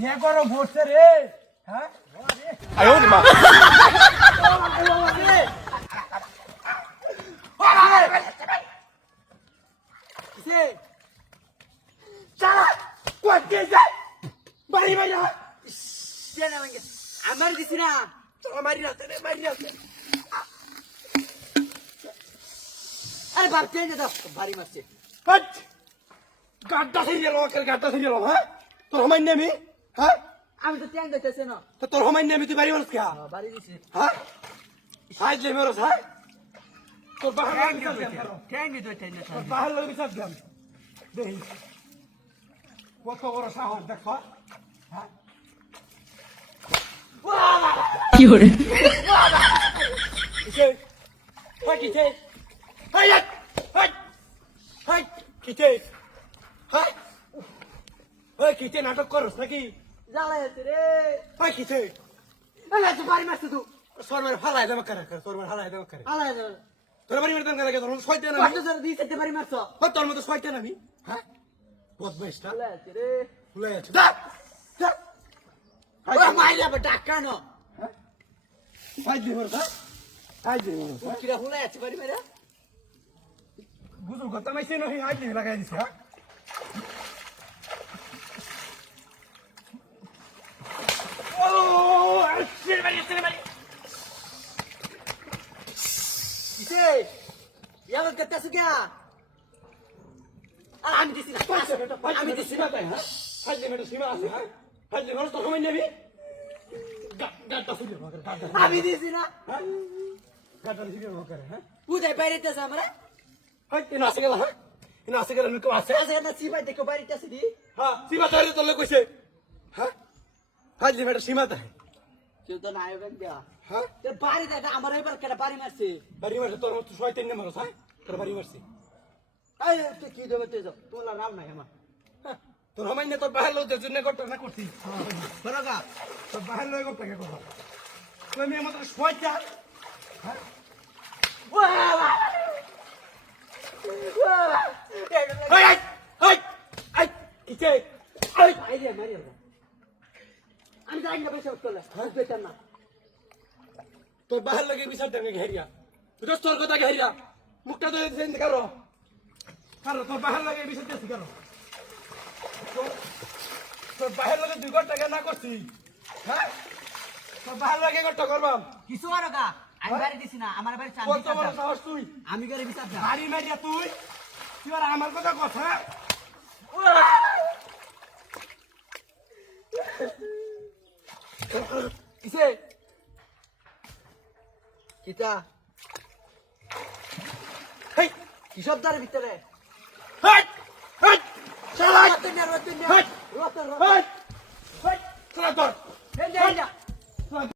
হে করো বসছে রে। হ্যাঁ? আয়ো মা। আমার দিছি না তোরা মারি না তোরা মারি আরে বাপ চেয়ে যা বাড়ি মারছে। গাড্ডা থেকে গেল গাড্ডা থেকে গেল হ্যাঁ? তোর আমার নেমি হ্যাঁ? আমি তো চেঞ্জ দিতেছে না। তো তোর হমাই নেমি তুই বাড়ি মানুষ কে বাড়ি দিছি। হ্যাঁ? সাইজ লে মেরো হ্যাঁ? তোর বাহার লাগে বিচার দিলাম চেঞ্জ দিতে চেঞ্জ তোর বাহার লাগে বিচার দিলাম দেখি কত বড় সাহস দেখ হ্যাঁ? হয়? হাই হাই হাই হাই ওই কিসে নাটক করস নাকি? জ্বালাই আছে রে কিসে আরে তুই বাড়ি মারছে তুই সরবার ফালাই দেবে করে সরবার ফালাই দেবে করে? আলাই তোর বাড়ি মেরে দেন তোর মতো ছয়টা না কত জোর দিছে বাড়ি মারছ? তোর মতো ছয়টা না হ্যাঁ? বদমাইশটা জ্বালাই আছে রে। ভুলে যাচ্ছে যা যা। ও মাইলা বে টাকা না সাইজ দিয়ে মরো সাইজ দিয়ে মরো। কিরা হুলা আছে বাড়ি মারা বুঝু কথা মাইছে আজ দিয়ে লাগাই দিছে হ্যাঁ ও আরে বাড়ি আরে বাড়ি কিসে ইয়ার করতেছ কি আর আমি দিছি না আমি দিছি না হ্যাঁ সাইজ দিয়ে সীমা আছে হ্যাঁ সাইজ দিয়ে মরো তো কমাই নেবি গাড্ডা ফুলে মগর গাড্ডা আমি দিছি না হ্যাঁ গাড্ডা ফুলে মগর হ্যাঁ উদয় বাইরেতেছ আমরা হাই এনা আসে গেল হ্যাঁ এনা আসে গেল নিকো আছে আছে না দেখো দি হ্যাঁ কইছে হ্যাঁ সীমা তাই কেউ তো নাই বেন দিয়া হ্যাঁ বাড়ি দেখ আমার এবার কেডা বাড়ি মারছে বাড়ি মারছে তোর মতো ছয় তিন নম্বর হ্যাঁ তোর বাড়ি মারছে এই তুই কি দেবে তুই তোমার নাম নাই আমার তোর হমাই না তোর বাহার লোকদের জন্য করতে না করছি বড়গা তোর বাহার লোক করতে কে করব তুই আমি আমাদের ছয়টা হাই হাই হাই হাই কিছে হাই বাইরে মারি আমি যাই না পয়সা না। তোর বাহার লোকে বিচার দেন ঘেরিয়া। তোর কথা ঘেরিয়া। মুখটা তো দেন কারও। কারও তোর বাহার লোকে বিচার দিয়েছি কারও তোর- বাহার লোকে দুই টাকা না করছি। হ্যাঁ? তোর বাহার লোকে ঘণ্টা করবাম। কিছু আর গা আমি বাড়ি দিছি না আমার বাড়ি চান কত বড় সাহস তুই? আমি গাড়ি বিচার যা বাড়ি মারিয়া তুই? তুই আর আমার কথা কথা কিসে? কিতা? হেই কিসব দারে ভিতরে? হেই হেই শালা! রতন রতন রতন রতন হেই হেই শালা ধর এই